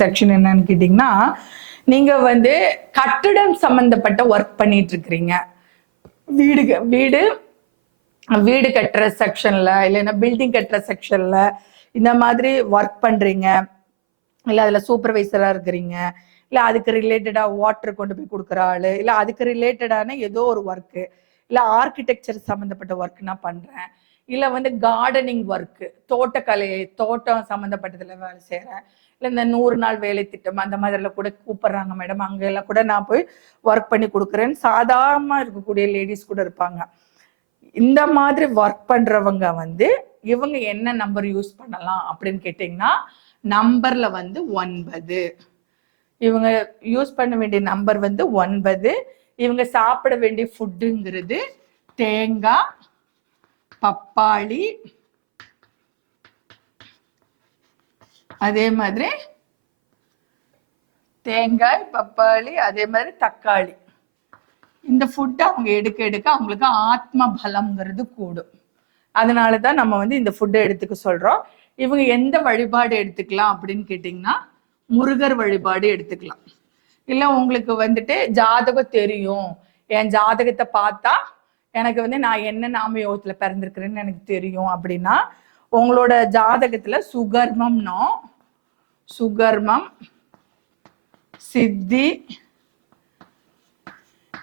Section என்னன்னு கேட்டிங்கன்னா, நீங்க வந்து கட்டிடம் சம்பந்தப்பட்ட ஒர்க் பண்ணிட்டு இருக்கிறீங்க. வீடு வீடு கட்டுற செக்ஷன்ல, இல்லைன்னா பில்டிங் கட்டுற செக்ஷன்ல இந்த மாதிரி ஒர்க் பண்றீங்க, இல்லை அதுல சூப்பர்வைசரா இருக்கிறீங்க, இல்லை அதுக்கு ரிலேட்டடா வாட்டர் கொண்டு போய் கொடுக்குற ஆளு, இல்லை அதுக்கு ரிலேட்டடான ஏதோ ஒரு ஒர்க்கு, இல்லை ஆர்கிடெக்சர் சம்மந்தப்பட்ட ஒர்க் நான் பண்றேன், இல்லை வந்து கார்டனிங் ஒர்க்கு, தோட்டம் சம்மந்தப்பட்டதுல வேலை செய்யறேன், இல்லை இந்த 100 நாள் வேலை திட்டம் அந்த மாதிரிலாம் கூட கூப்பிடுறாங்க மேடம், அங்கெல்லாம் கூட நான் போய் ஒர்க் பண்ணி கொடுக்குறேன்னு சாதாரணமா இருக்கக்கூடிய லேடிஸ் கூட இருப்பாங்க. இந்த மாதிரி ஒர்க் பண்றவங்க வந்து இவங்க என்ன நம்பர் யூஸ் பண்ணலாம் அப்படின்னு கேட்டீங்கன்னா, நம்பர்ல வந்து 9. இவங்க யூஸ் பண்ண வேண்டிய நம்பர் வந்து 9. இவங்க சாப்பிட வேண்டிய ஃபுட்டுங்கிறது தேங்காய், பப்பாளி, அதே மாதிரி அதே மாதிரி தக்காளி. இந்த ஃபுட் அவங்க எடுக்க அவங்களுக்கு ஆத்ம பலம்ங்கிறது கூடும். அதனாலதான் நம்ம வந்து இந்த ஃபுட்டை எடுத்துக்க சொல்றோம். இவங்க எந்த வழிபாடு எடுத்துக்கலாம் அப்படின்னு கேட்டீங்கன்னா, முருகர் வழிபாடு எடுத்துக்கலாம். இல்ல உங்களுக்கு வந்துட்டு ஜாதகம் தெரியும், என் ஜாதகத்தை பார்த்தா எனக்கு வந்து நான் என்ன நாம யோகத்துல பிறந்திருக்கிறேன்னு எனக்கு தெரியும் அப்படின்னா, உங்களோட ஜாதகத்துல சுகர்மம், சித்தி,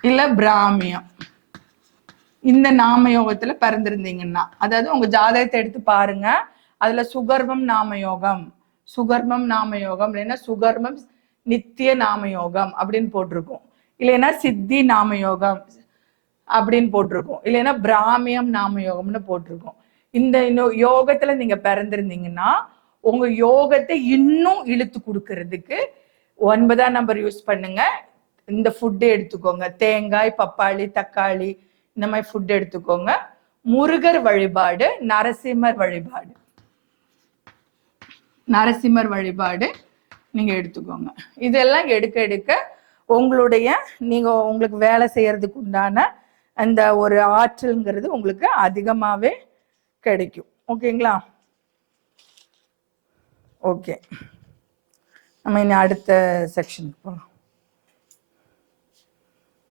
இல்ல பிராமியம், இந்த நாமயோகத்துல பிறந்திருந்தீங்கன்னா, அதாவது உங்க ஜாதகத்தை எடுத்து பாருங்க, அதுல சுகர்மம் நாமயோகம் இல்லைன்னா சுகர்மம் நித்திய நாமயோகம் அப்படின்னு போட்டிருக்கும், இல்லைன்னா சித்தி நாமயோகம் அப்படின்னு போட்டிருக்கும், இல்லைன்னா பிராமியம் நாமயோகம்னு போட்டிருக்கும். இந்த யோகத்துல நீங்க பிறந்திருந்தீங்கன்னா உங்க யோகத்தை இன்னும் இழுத்து கொடுக்கறதுக்கு 9ஆம் நம்பர் யூஸ் பண்ணுங்க. இந்த ஃபுட்டு எடுத்துக்கோங்க, தேங்காய், பப்பாளி, தக்காளி, இந்த மாதிரி ஃபுட் எடுத்துக்கோங்க. முருகர் வழிபாடு, நரசிம்மர் வழிபாடு நீங்க எடுத்துக்கோங்க. இதெல்லாம் எடுக்க உங்களுக்கு வேலை செய்யறதுக்கு உண்டான அந்த ஒரு ஆற்றல்ங்கிறது உங்களுக்கு அதிகமாவே கிடைக்கும். ஓகேங்களா? ஓகே, நம்ம இனி அடுத்த செக்ஷனுக்கு போகலாம்.